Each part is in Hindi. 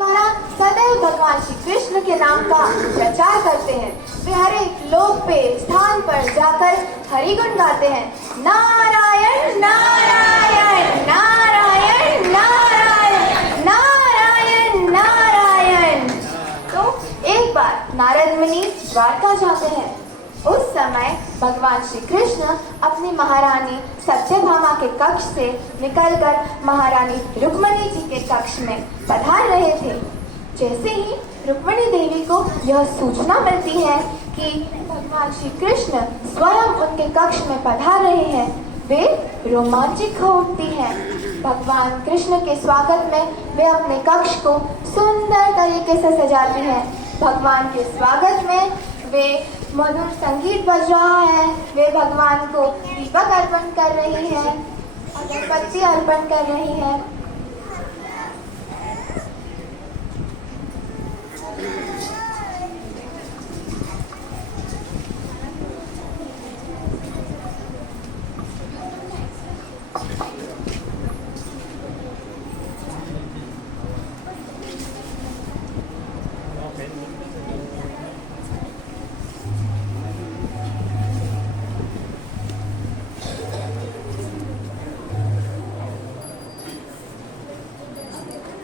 द्वारा सदैव भगवान श्री कृष्ण के नाम का प्रचार करते हैं। वे हर एक लोक पे स्थान पर जाकर हरि गुण गाते हैं। नारायण नारायण नारायण नारायण नारायण नारायण। तो एक बार नारद मुनि द्वारका जाते हैं। उस समय भगवान श्री कृष्ण अपनी महारानी सत्यभामा के कक्ष से निकलकर महारानी रुक्मिणी जी के कक्ष में पधार रहे थे। जैसे ही रुक्मिणी देवी को यह सूचना मिलती है कि भगवान श्री कृष्ण स्वयं उनके कक्ष में पधार रहे हैं, वे रोमांचित हो उठती हैं। भगवान कृष्ण के स्वागत में वे अपने कक्ष को सुंदर तरीके से सजाती हैं। भगवान के स्वागत में वे मधुर संगीत बज रहा है, वे भगवान को दीपक अर्पण कर रही हैं, अगरबत्ती अर्पण कर रही हैं।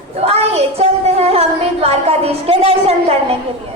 तो आइए चलते हैं हम भी द्वारकाधीश के दर्शन करने के लिए।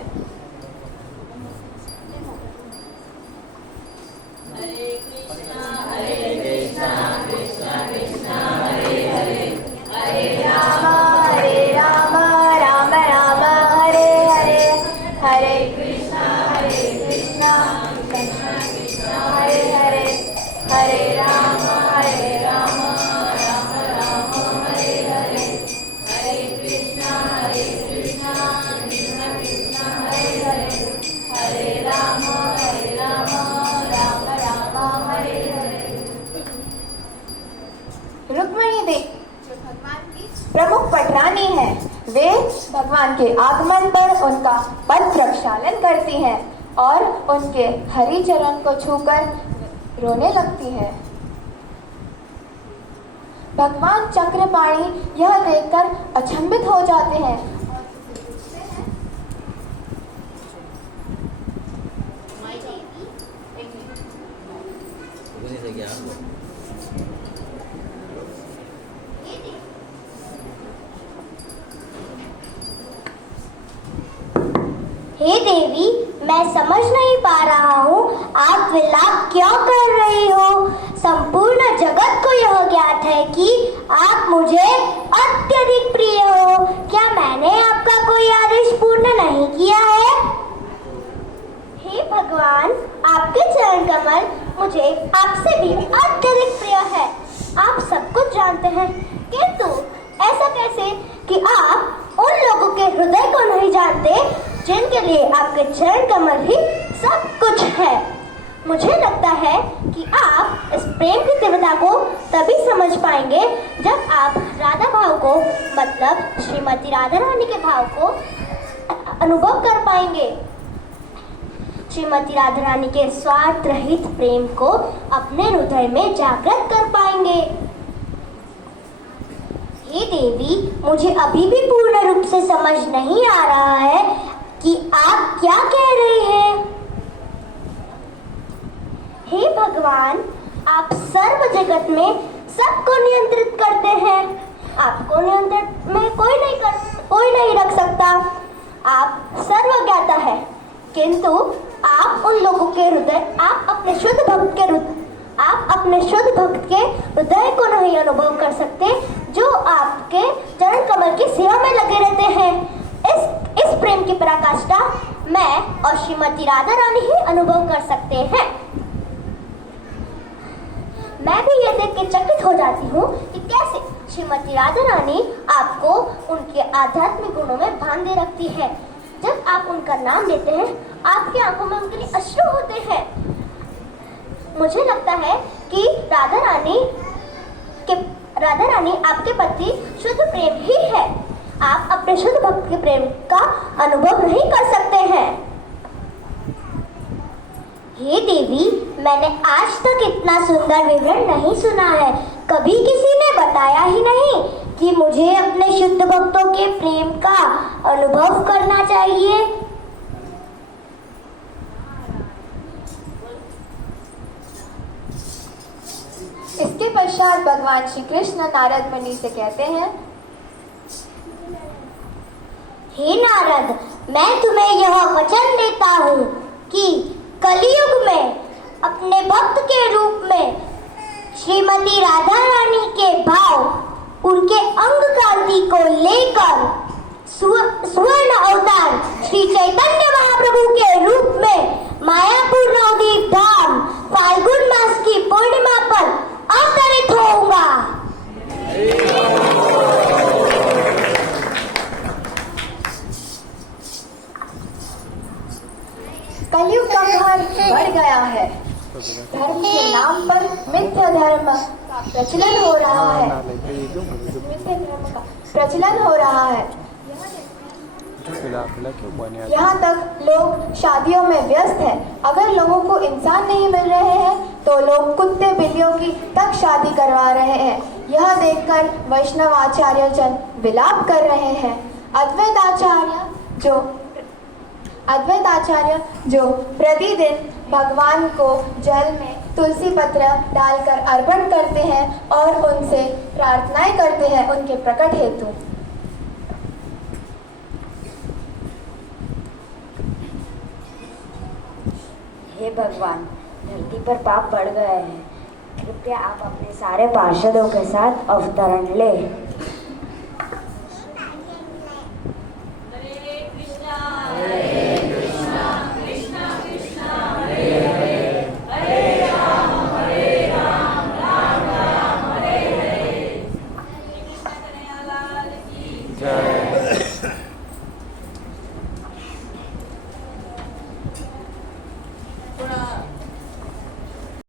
रुक्मिणी देवी जो भगवान की प्रमुख पटरानी है, वे भगवान के आगमन पर उनका पद प्रक्षालन करती हैं और उनके हरि चरण को छूकर रोने लगती है। भगवान चक्रपाणी यह देखकर अचंभित हो जाते हैं। हे देवी, मैं समझ नहीं पा रहा हूँ आप विलाप क्यों कर रही हो। संपूर्ण जगत को यह ज्ञात है कि आप मुझे अत्यधिक प्रिय हो। क्या मैंने आपका कोई आदेश पूर्ण नहीं किया है? हे भगवान, आपके चरण कमल मुझे आपसे भी अत्यधिक प्रिय है। आप सब कुछ जानते हैं, किंतु ऐसा कैसे कि आप उन लोगों के हृदय को नहीं जानते जिनके लिए आपके चरण कमल ही सब कुछ है। मुझे लगता है कि आप इस प्रेम की तीव्रता को तभी समझ पाएंगे जब आप राधा भाव को, मतलब श्रीमती राधा रानी के भाव को अनुभव कर पाएंगे। श्रीमती राधा रानी के स्वार्थ रहित प्रेम को अपने हृदय में जागृत कर पाएंगे। हे देवी, मुझे अभी भी पूर्ण रूप से समझ नहीं आ रहा है कि आप क्या कह रहे हैं। हे भगवान, आप सर्व जगत में सबको नियंत्रित करते हैं। आपको नियंत्रण में कोई नहीं रख सकता। आप सर्वज्ञाता है, किंतु आप उन लोगों के हृदय, आप अपने शुद्ध भक्त के हृदय को नहीं अनुभव कर सकते जो आपके चरण कमल की सेवा में लगे रहते हैं। इस प्रेम की पराकाष्ठा मैं और श्रीमती राधा रानी ही अनुभव कर सकते हैं। मैं भी यह देख के चकित हो जाती हूँ कि कैसे श्रीमती राधा रानी आपको उनके आध्यात्मिक गुणों में बांधे रखती है। जब आप उनका नाम लेते हैं, आपकी आंखों में उनके लिए अश्रु होते हैं। मुझे लगता है कि राधा रानी आपके प्रति शुद्ध प्रेम ही है। आप अपने शुद्ध भक्त के प्रेम का अनुभव नहीं कर सकते हैं। हे देवी, मैंने आज तक इतना सुंदर विवरण नहीं सुना है। कभी किसी ने बताया ही नहीं कि मुझे अपने शुद्ध भक्तों के प्रेम का अनुभव करना चाहिए। इसके पश्चात भगवान श्री कृष्ण नारद मुनि से कहते हैं, हे नारद, मैं तुम्हें यह वचन देता हूँ कि कलयुग में अपने भक्त के रूप में श्रीमती राधा रानी के भाव, उनके अंग कांति को लेकर स्वर्ण अवतार श्री चैतन्य महाप्रभु के रूप में मायापुर नवद्वीप धाम फाल्गुन मास की पूर्णिमा पर अवतरित होऊंगा। कलयुग का कहर बढ़ गया है। धर्म के नाम पर मिथ्या धर्म का प्रचलन हो रहा है। मिथ्या धर्म का प्रचलन हो रहा है। यहाँ तक लोग शादियों में व्यस्त हैं। अगर लोगों को इंसान नहीं मिल रहे हैं तो लोग कुत्ते बिल्लियों की तक शादी करवा रहे हैं। यह देखकर वैष्णव आचार्य जन विलाप कर रहे हैं। अद्वैत आचार्य जो प्रतिदिन भगवान को जल में तुलसी पत्र डालकर अर्पण करते हैं और उनसे प्रार्थनाएं करते हैं उनके प्रकट हेतु। हे भगवान, धरती पर पाप बढ़ गए हैं। कृपया आप अपने सारे पार्षदों के साथ अवतरण ले।